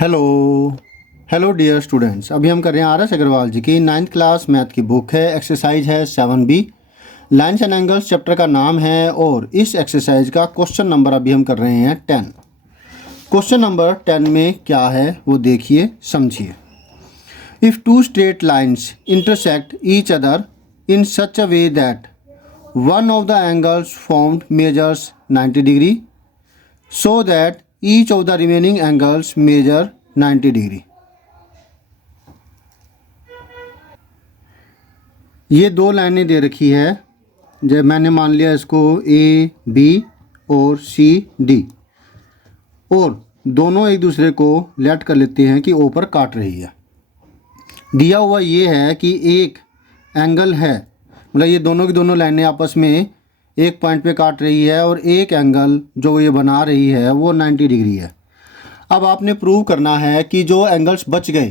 Hello hello dear students. अभी हम कर रहे हैं आर एस अग्रवाल जी की 9th क्लास मैथ की बुक है। एक्सरसाइज है 7B। Lines and angles chapter का नाम है और इस एक्सरसाइज का क्वेश्चन नंबर अभी हम कर रहे हैं 10। क्वेश्चन नंबर 10 में क्या है वो देखिए समझिए। If two straight lines intersect each other in such a way that one of the angles formed measures 90 degree so that each of the remaining angles measure 90 degree। ये दो लाइनें दे रखी है। जब मैंने मान लिया इसको ए बी और सी डी, और दोनों एक दूसरे को लेट कर लेते हैं कि ओ पर काट रही है। दिया हुआ ये है कि एक एंगल है, मतलब ये दोनों की दोनों लाइनें आपस में एक पॉइंट पे काट रही है और एक एंगल जो ये बना रही है वो 90 डिग्री है। अब आपने प्रूव करना है कि जो एंगल्स बच गए,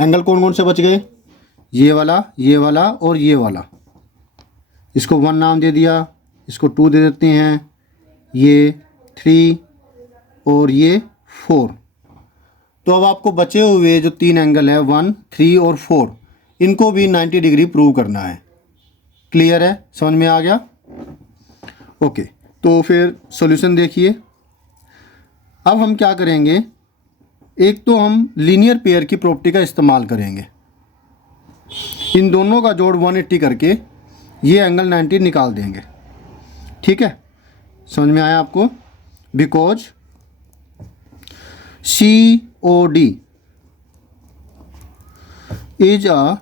एंगल कौन कौन से बच गए, ये वाला और ये वाला। इसको 1 नाम दे दिया, इसको 2 दे देते हैं, ये 3 और ये 4। तो अब आपको बचे हुए जो 3 एंगल है 1, 3 और 4, इनको भी 90 डिग्री प्रूव करना है। क्लियर है, समझ में आ गया? ओके, तो फिर सॉल्यूशन देखिए। अब हम क्या करेंगे, एक तो हम लीनियर पेयर की प्रॉपर्टी का इस्तेमाल करेंगे। इन दोनों का जोड़ 180 करके ये एंगल 90 निकाल देंगे। ठीक है, समझ में आया आपको? Because COD is a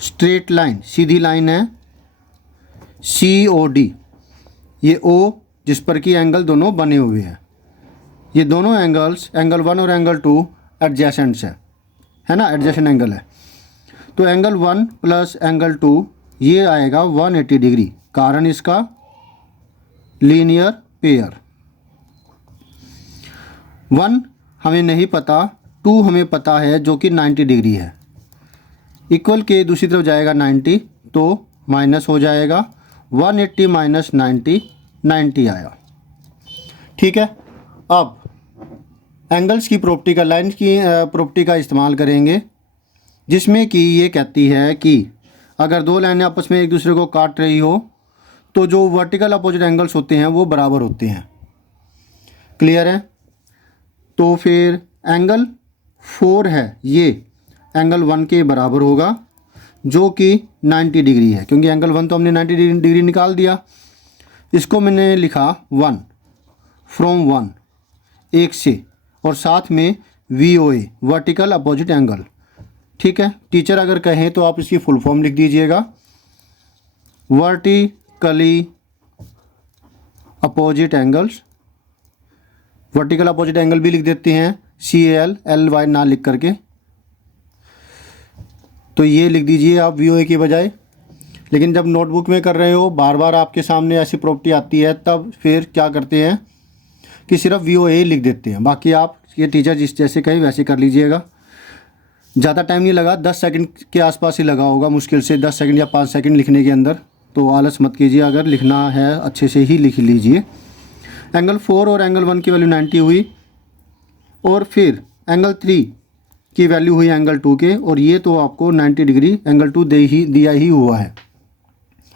straight line, Sidhi line है। COD, ये O जिस पर कि एंगल दोनों बने हुए हैं। ये दोनों एंगल्स, एंगल 1 और एंगल 2 एडजेसेंट्स है ना, एडजेसेंट एंगल है। तो एंगल 1 प्लस एंगल 2 ये आएगा 180 डिग्री। कारण इसका लीनियर पेयर। 1 हमें नहीं पता, 2 हमें पता है जो कि 90 डिग्री है। इक्वल के दूसरी तरफ जाएगा 90 तो माइनस हो जाएगा, 180 माइनस 90 90 आया। ठीक है, अब एंगल्स की प्रॉपर्टी का, लाइन की प्रॉपर्टी का इस्तेमाल करेंगे, जिसमें कि ये कहती है कि अगर दो लाइनें आपस में एक दूसरे को काट रही हो तो जो वर्टिकल अपोजिट एंगल्स होते हैं वो बराबर होते हैं। क्लियर है? तो फिर एंगल 4 है, ये एंगल 1 के बराबर होगा जो कि 90 डिग्री है, क्योंकि एंगल 1 तो हमने 90 डिग्री निकाल दिया। इसको मैंने लिखा 1 फ्रॉम 1, एक से, और साथ में VOA वर्टिकल अपोजिट एंगल। ठीक है, टीचर अगर कहें तो आप इसकी फुल फॉर्म लिख दीजिएगा, vertically opposite angles. Vertical opposite angle भी लिख देते हैं CALLY ना लिख करके, तो ये लिख दीजिए आप VOA की बजाय। लेकिन जब नोटबुक में कर रहे हो, बार बार आपके सामने ऐसी प्रॉपर्टी आती है, तब फिर क्या करते हैं कि सिर्फ VOA लिख देते हैं। बाकी आप ये टीचर जिस जैसे कहीं वैसे कर लीजिएगा। ज़्यादा टाइम नहीं लगा, 10 सेकंड के आसपास ही लगा होगा, मुश्किल से 10 सेकंड या 5 सेकंड लिखने के अंदर। तो आलस मत कीजिए, अगर लिखना है अच्छे से ही लिख लीजिए। एंगल 4 और एंगल 1 की वैल्यू 90 हुई, और फिर एंगल 3 की वैल्यू हुई एंगल 2 के, और ये तो आपको 90 डिग्री एंगल 2 दिया ही हुआ है,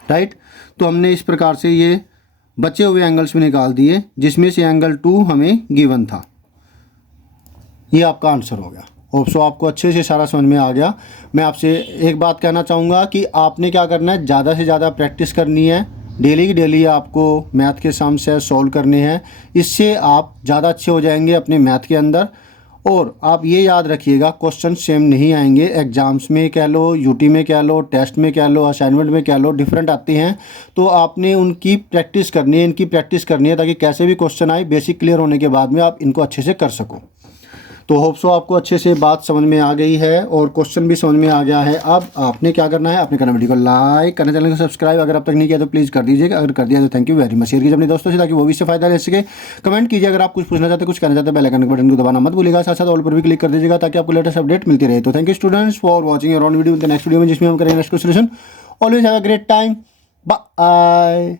राइट। तो हमने इस प्रकार से ये बचे हुए एंगल्स भी निकाल दिए, जिसमें से एंगल 2 हमें गिवन था। ये आपका आंसर हो गया। होप सो आपको अच्छे से सारा समझ में आ गया। मैं आपसे एक बात कहना चाहूँगा कि आपने क्या करना है, ज़्यादा से ज़्यादा प्रैक्टिस करनी है। डेली की डेली आपको मैथ के सम्स है सॉल्व करने हैं। इससे आप ज़्यादा अच्छे हो जाएंगे अपने मैथ के अंदर। और आप ये याद रखिएगा, क्वेश्चन सेम नहीं आएंगे। एग्ज़ाम्स में कह लो, यूटी में कह लो, टेस्ट में कह लो, असाइनमेंट में कह लो, डिफरेंट आते हैं। तो आपने उनकी प्रैक्टिस करनी है, इनकी प्रैक्टिस करनी है, ताकि कैसे भी क्वेश्चन आए, बेसिक क्लियर होने के बाद में आप इनको अच्छे से कर सको। तो होप सो आपको अच्छे से बात समझ में आ गई है और क्वेश्चन भी समझ में आ गया है। अब आपने क्या करना है, आपने करना वीडियो को लाइक करना, चैनल को सब्सक्राइब अगर अब तक नहीं किया तो प्लीज़ कर दीजिएगा। अगर कर दिया तो thank you very much. Share कीजिए अपने दोस्तों से ताकि वो भी इससे फायदा ले सके। कमेंट कीजिए अगर आप कुछ पूछना चाहते, कुछ कहना चाहते, बेल आइकन के बटन को दबाना मत भूलिएगा। साथ साथ ऑल पर भी क्लिक कर दीजिएगा ताकि आपको लेटेस्ट अपडेट मिलती रहे। तो thank you students for watching your own video. Next video में जिसमें हम करेंगे next question. Always have a great time. Bye.